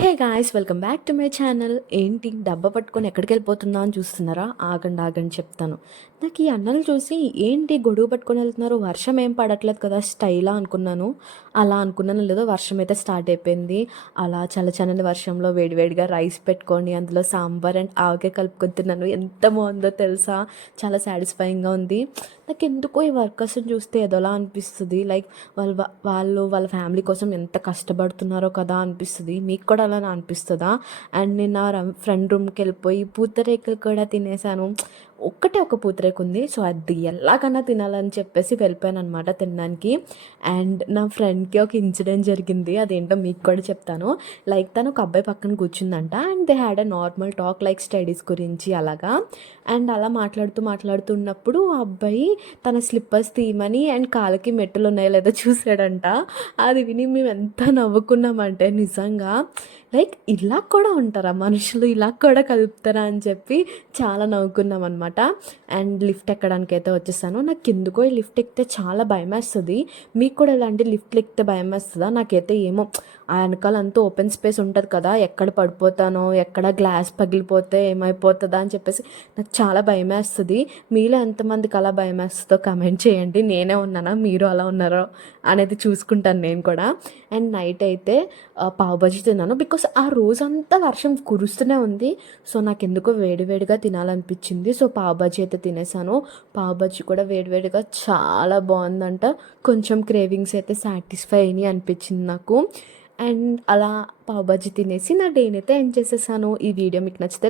Hey guys, welcome back to my channel. ఏంటి డబ్బా పట్టుకొని ఎక్కడికి వెళ్ళిపోతుందా అని చూస్తున్నారా? ఆగండి ఆగండి చెప్తాను. నాకు ఈ అన్నలు చూసి ఏంటి గొడుగు పట్టుకొని వెళ్తున్నారు, వర్షం ఏం పడట్లేదు కదా స్టైలా అనుకున్నాను. అలా అనుకున్నాను లేదో వర్షం అయితే స్టార్ట్ అయిపోయింది. అలా చల్లచల్లని వర్షంలో వేడివేడిగా రైస్ పెట్టుకొని అందులో సాంబార్ అండ్ ఆవకాయ కలుపుకొని తిన్నాను. ఎంత బాగుందో తెలుసా, చాలా సాటిస్ఫైయింగ్గా ఉంది. నాకు ఎందుకో ఈ వర్కర్స్ని చూస్తే ఏదోలా అనిపిస్తుంది. లైక్ వాళ్ళు వాళ్ళ ఫ్యామిలీ కోసం ఎంత కష్టపడుతున్నారో కదా అనిపిస్తుంది. మీకు కూడా అలానే అనిపిస్తుందా? అండ్ నేను నా ఫ్రెండ్ రూమ్కి వెళ్ళిపోయి పూతరేకులు కూడా తినేసాను. ఒక్కటే ఒక పూతరేకు ఉంది, సో అది ఎలాగన్నా తినాలని చెప్పేసి వెళ్ళిపోయాను అనమాట తినడానికి. అండ్ నా ఫ్రెండ్కి ఒక ఇన్సిడెంట్ జరిగింది, అదేంటో మీకు కూడా చెప్తాను. లైక్ తను ఒక అబ్బాయి పక్కన కూర్చుందంట and they had a normal talk like studies గురించి అలాగా. అండ్ అలా మాట్లాడుతున్నప్పుడు ఆ అబ్బాయి తన స్లిప్పర్స్ తీయమని అండ్ కాళ్ళకి మెట్టులు ఉన్నాయో లేదో చూసాడంట. అది విని మేము ఎంత నవ్వుకున్నామంటే నిజంగా, లైక్ ఇలా కూడా ఉంటారా మనుషులు, ఇలా కూడా కలుపుతారా అని చెప్పి చాలా నవ్వుకున్నాం అనమాట. అండ్ లిఫ్ట్ ఎక్కడానికి అయితే వచ్చేసాను. నాకు ఎందుకో ఈ లిఫ్ట్ ఎక్కితే చాలా భయం వేస్తుంది. మీకు కూడా ఇలాంటి లిఫ్ట్లు ఎక్కితే భయం వేస్తుందా? నాకైతే ఏమో, ఆ వెనకాల అంతా ఓపెన్ స్పేస్ ఉంటుంది కదా, ఎక్కడ పడిపోతానో, ఎక్కడ గ్లాస్ పగిలిపోతే ఏమైపోతుందా అని చెప్పేసి నాకు చాలా భయం వేస్తుంది. మీలో ఎంతమందికి అలా భయం వేస్తుందో కమెంట్ చేయండి. నేనే ఉన్నానా, మీరు అలా ఉన్నారో అనేది చూసుకుంటాను నేను కూడా. అండ్ నైట్ అయితే పావు బజ్జీ తిన్నాను, బికాస్ ఆ రోజంతా వర్షం కురుస్తూనే ఉంది. సో నాకు ఎందుకో వేడివేడిగా తినాలనిపించింది. సో పావు బజ్జీ అయితే తినేసాను. పావు బజ్జీ కూడా వేడివేడిగా చాలా బాగుందంట. కొంచెం క్రేవింగ్స్ అయితే సాటిస్ఫై అయినాయి అనిపించింది నాకు. అండ్ అలా పావు బజ్జీ తినేసి నా డేని అయితే ఎండ్ చేసేసాను. ఈ వీడియో మీకు నచ్చితే